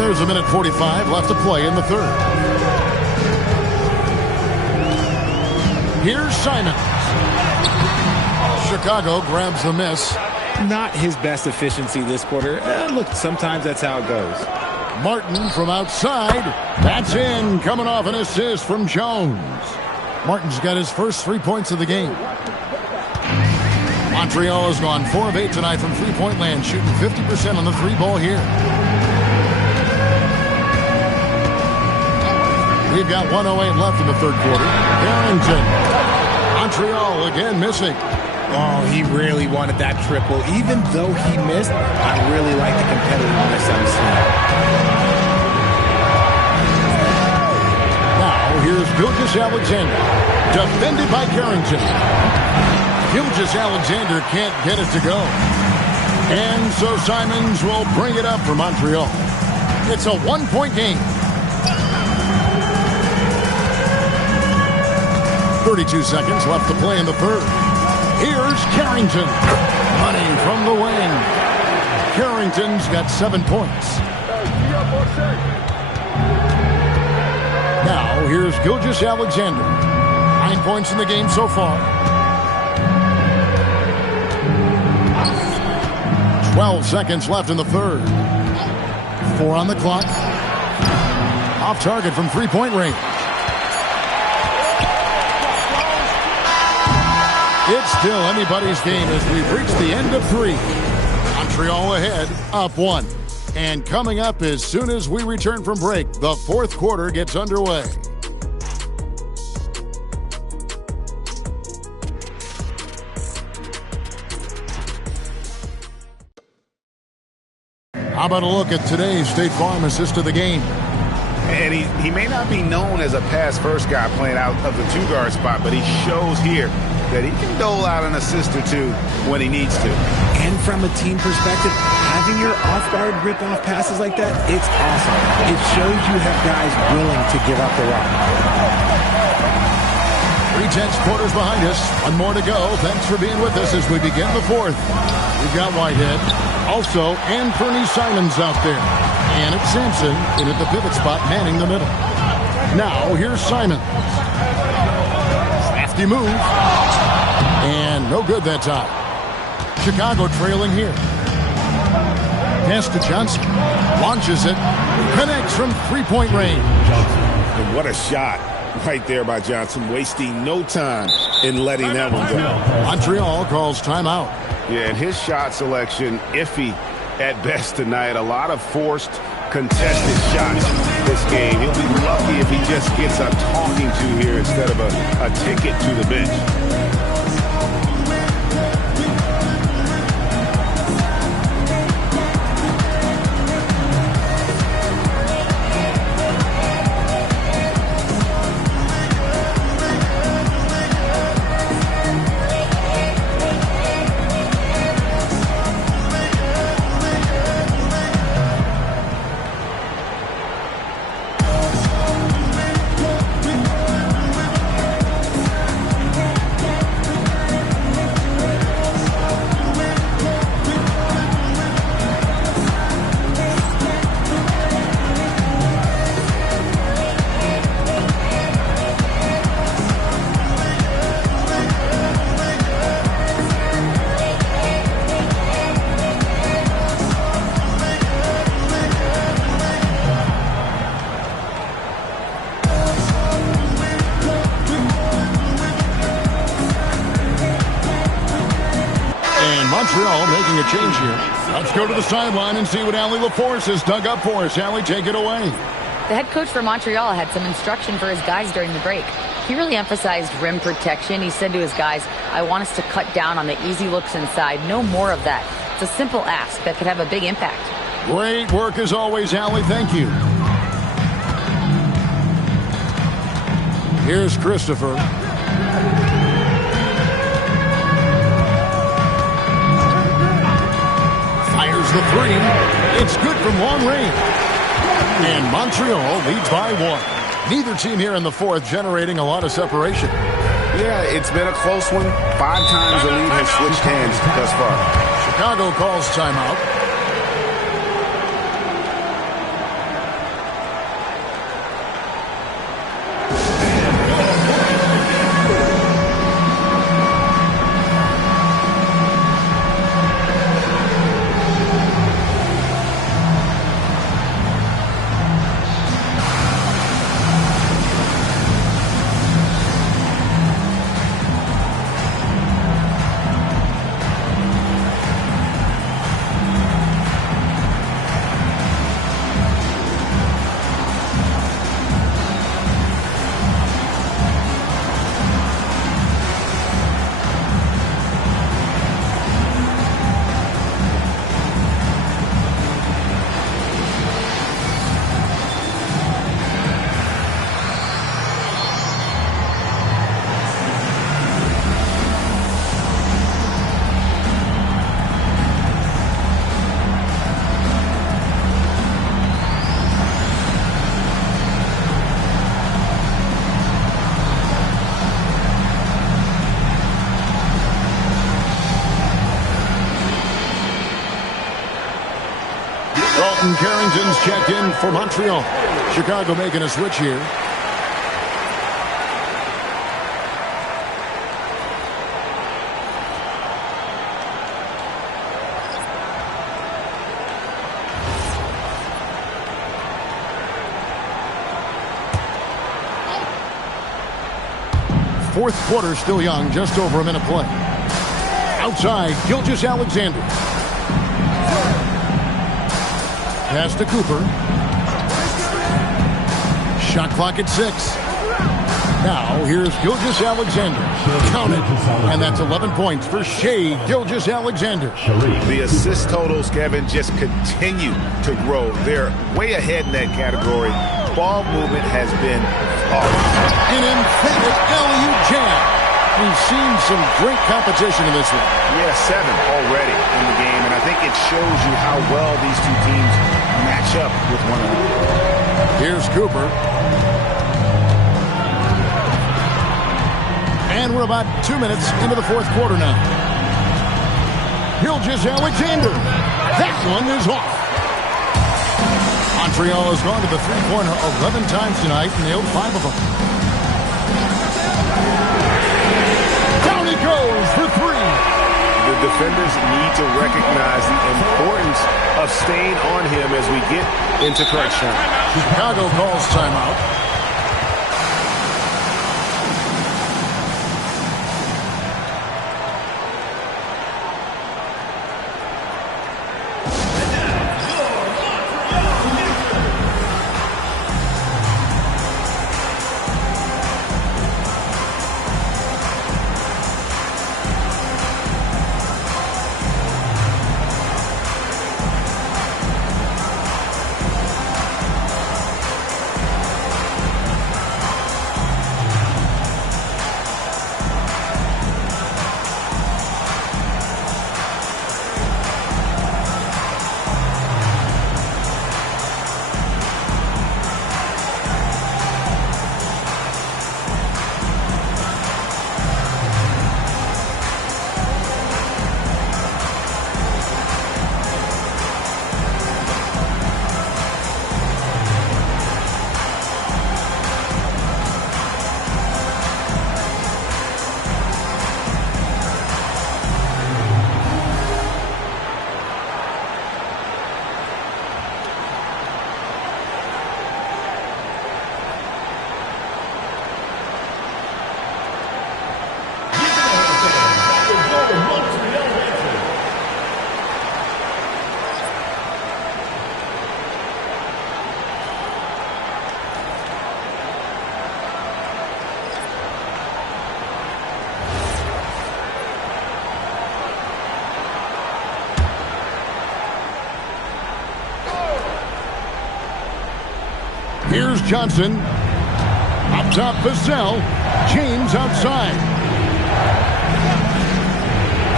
And there's 1:45 left to play in the third. Here's Simons. Chicago grabs the miss. Not his best efficiency this quarter. Look, sometimes that's how it goes. Martin from outside. That's in, coming off an assist from Jones. Martin's got his first 3 points of the game. Montreal has gone 4 of 8 tonight from three-point land, shooting 50% on the three ball here. We've got 1:08 left in the third quarter. Harrington. Montreal again missing. Oh, he really wanted that triple. Even though he missed, I really like the competitiveness I'm seeing. Now, here's Gilgeous-Alexander. Defended by Carrington. Gilgeous-Alexander can't get it to go. And so Simons will bring it up for Montreal. It's a 1-point game. 32 seconds left to play in the third. Here's Carrington. Money from the wing. Carrington's got 7 points. Now, here's Gilgeous-Alexander. 9 points in the game so far. 12 seconds left in the third. 4 on the clock. Off target from three-point range. It's still anybody's game as we've reached the end of 3. Montreal ahead, up 1. And coming up as soon as we return from break, the fourth quarter gets underway. How about a look at today's State Farm assist of the game? And he may not be known as a pass-first guy playing out of the two-guard spot, but he shows here that he can dole out an assist or two when he needs to. And from a team perspective, having your off-guard rip-off passes like that, it's awesome. It shows you have guys willing to give up the rock. 3/10 quarters behind us. 1 more to go. Thanks for being with us as we begin the fourth. We've got Whitehead. Also, Anthony Simons out there. And it's Sampson in at the pivot spot, manning the middle. Now, here's Simons. Crafty move. And no good that time. Chicago trailing here. Pass to Johnson. Launches it. Connects from three-point range. And what a shot right there by Johnson. Wasting no time in letting that one go. Montreal calls timeout. Yeah, and his shot selection, iffy at best tonight. A lot of forced, contested shots this game. He'll be lucky if he just gets a talking to here instead of a ticket to the bench. Montreal making a change here. Let's go to the sideline and see what Allie LaForce has dug up for us. Allie, take it away. The head coach for Montreal had some instruction for his guys during the break. He really emphasized rim protection. He said to his guys, I want us to cut down on the easy looks inside. No more of that. It's a simple ask that could have a big impact. Great work as always, Allie. Thank you. Here's Christopher. Fires the three. It's good from long range. And Montreal leads by 1. Neither team here in the fourth generating a lot of separation. Yeah, it's been a close one. 5 times the lead has switched hands thus far. Chicago calls timeout. And Carrington's checked in for Montreal. Chicago making a switch here. Fourth quarter still young, just over a minute play. Outside, Gilgeous-Alexander. Pass to Cooper. Shot clock at 6. Now, here's Gilgeous-Alexander. Count it. And that's 11 points for Shai Gilgeous-Alexander. The assist totals, Kevin, just continue to grow. They're way ahead in that category. Ball movement has been off. An emphatic LU jam. We've seen some great competition in this one. Yeah, 7 already in the game, and I think it shows you how well these two teams match up with one another. Here's Cooper. And we're about 2 minutes into the fourth quarter now. Gilgeous-Alexander. That one is off. Montreal has gone to the three-pointer 11 times tonight and nailed 5 of them. Down he goes for 3. The defenders need to recognize the importance of staying on him as we get into crunch time. Chicago calls timeout. Here's Johnson. Up top, Vassell. James outside.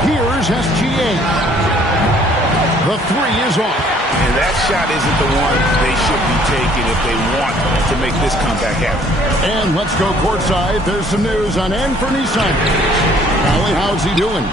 Here's SGA. The 3 is off. And that shot isn't the one they should be taking if they want to make this comeback happen. And let's go courtside. There's some news on Anthony Simons. Allie, how's he doing?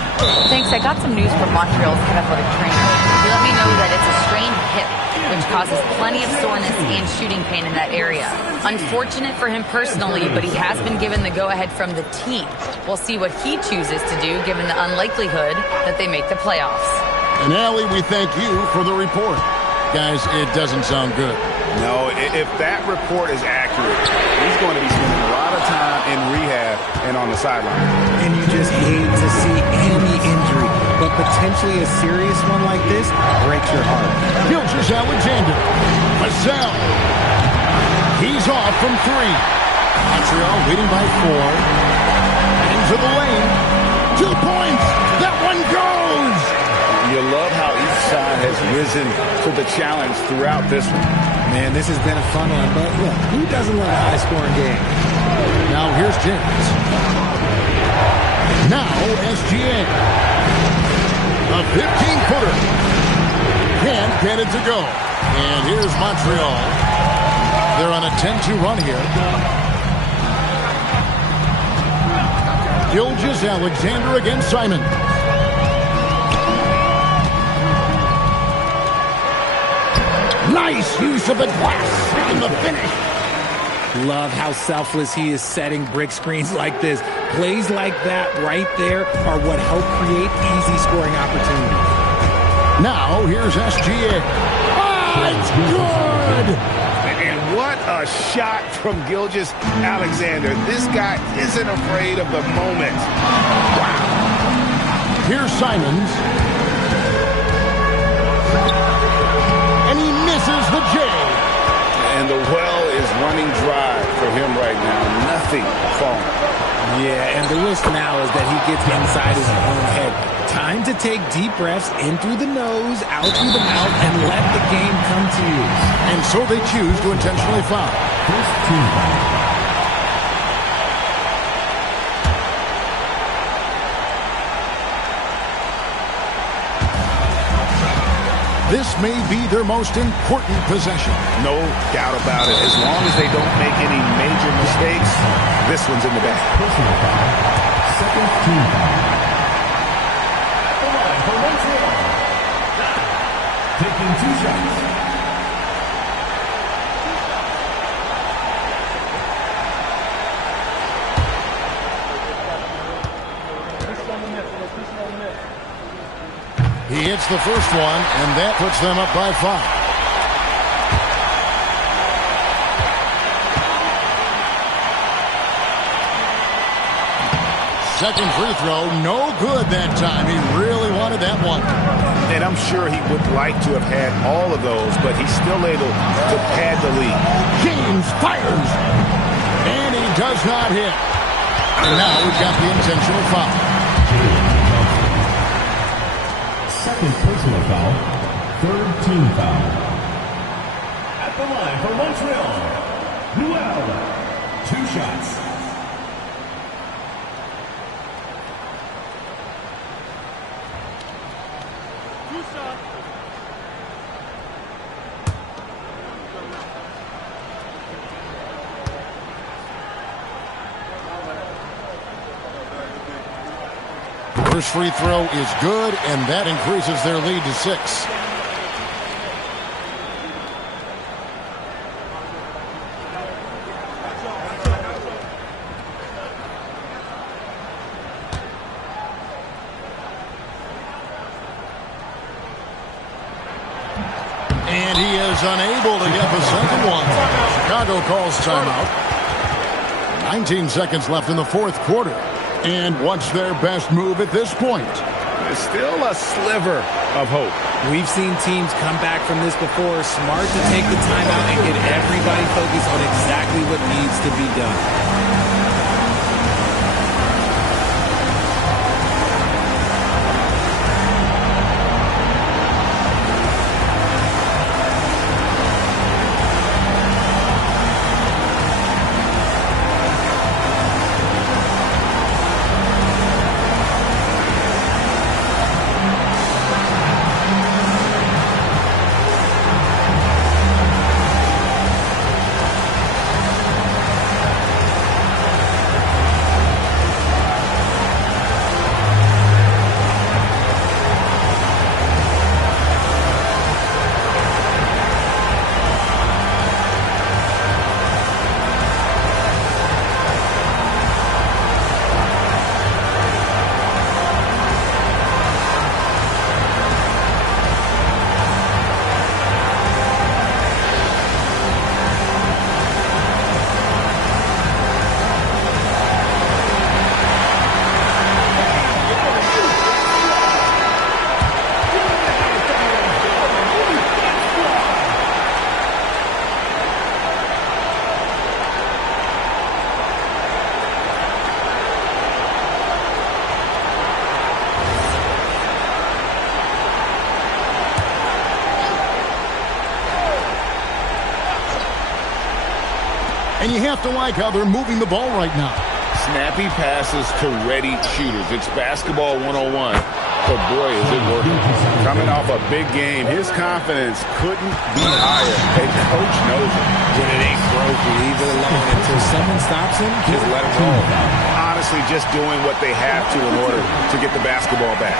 Thanks. I got some news from Montreal's head athletic trainer. He let me know that it's a strained hip, which causes plenty of soreness and shooting pain in that area. Unfortunate for him personally, but he has been given the go-ahead from the team. We'll see what he chooses to do, given the unlikelihood that they make the playoffs. And Allie, we thank you for the report. Guys, it doesn't sound good. No, if that report is accurate, he's going to be spending a lot of time in rehab and on the sideline. And you just hate to see any injury, but potentially a serious one like this breaks your heart. Gilgeous-Alexander. Vassell. He's off from 3. Montreal leading by 4. Into the lane. 2 points. That one goes. You love how each side has risen to the challenge throughout this one. Man, this has been a fun one, but look, who doesn't love a high-scoring game? Now here's James. Now SGA. A 15-footer. Can't get it to go. And here's Montreal. They're on a 10-2 run here. Gilgeous-Alexander against Simon. Nice use of the glass in the finish. Love how selfless he is setting brick screens like this. Plays like that right there are what help create easy scoring opportunities. Now, here's SGA. Oh, it's good! And what a shot from Gilgeous-Alexander. This guy isn't afraid of the moment. Wow. Here's Simons. And he misses the J. And the well is running dry for him right now. Nothing falling. Yeah, and the risk now is that he gets inside his own head. Time to take deep breaths in through the nose, out through the mouth, and let the game come to you. And so they choose to intentionally foul. First team foul. This may be their most important possession. No doubt about it. As long as they don't make any major mistakes, this one's in the bag. Personal foul. Second team foul. At the line for Montreal. Taking 2 shots. He hits the first one, and that puts them up by 5. Second free throw, no good that time. He really wanted that one. And I'm sure he would like to have had all of those, but he's still able to pad the lead. James fires, and he does not hit. And now we've got the intentional foul. Second personal foul. Third team foul. At the line for Montreal. Noel. 2 shots. First free throw is good, and that increases their lead to 6. And he is unable to get the second one. Chicago calls timeout. 19 seconds left in the fourth quarter. And what's their best move at this point? There's still a sliver of hope. We've seen teams come back from this before. Smart to take the timeout and get everybody focused on exactly what needs to be done. And you have to like how they're moving the ball right now. Snappy passes to ready shooters. It's basketball 101. But boy, is it working. Coming off a big game, his confidence couldn't be higher. And coach knows it. When it ain't broke, leave it alone. Until someone stops him, just let him roll. Honestly, just doing what they have to in order to get the basketball back.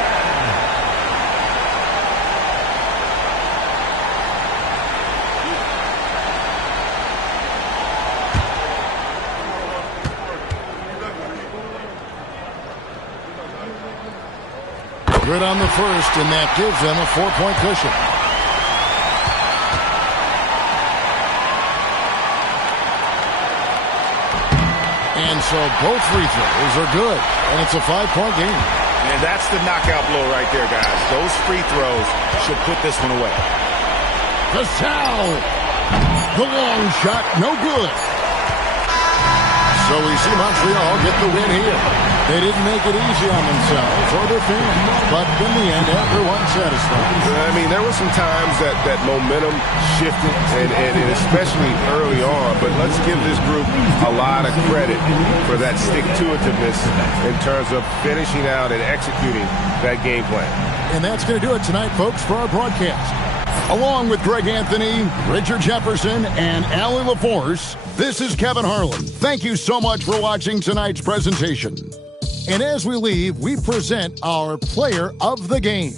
Good on the first, and that gives them a 4-point cushion. And so both free throws are good, and it's a 5-point game. And that's the knockout blow right there, guys. Those free throws should put this one away. Gasol, the long shot, no good. So we see Montreal get the win here. They didn't make it easy on themselves or their fans, but in the end, everyone's satisfied. I mean, there were some times that momentum shifted, and especially early on, but let's give this group a lot of credit for that stick-to-itiveness in terms of finishing out and executing that game plan. And that's going to do it tonight, folks, for our broadcast. Along with Greg Anthony, Richard Jefferson, and Allie LaForce, this is Kevin Harlan. Thank you so much for watching tonight's presentation. And as we leave, we present our player of the game.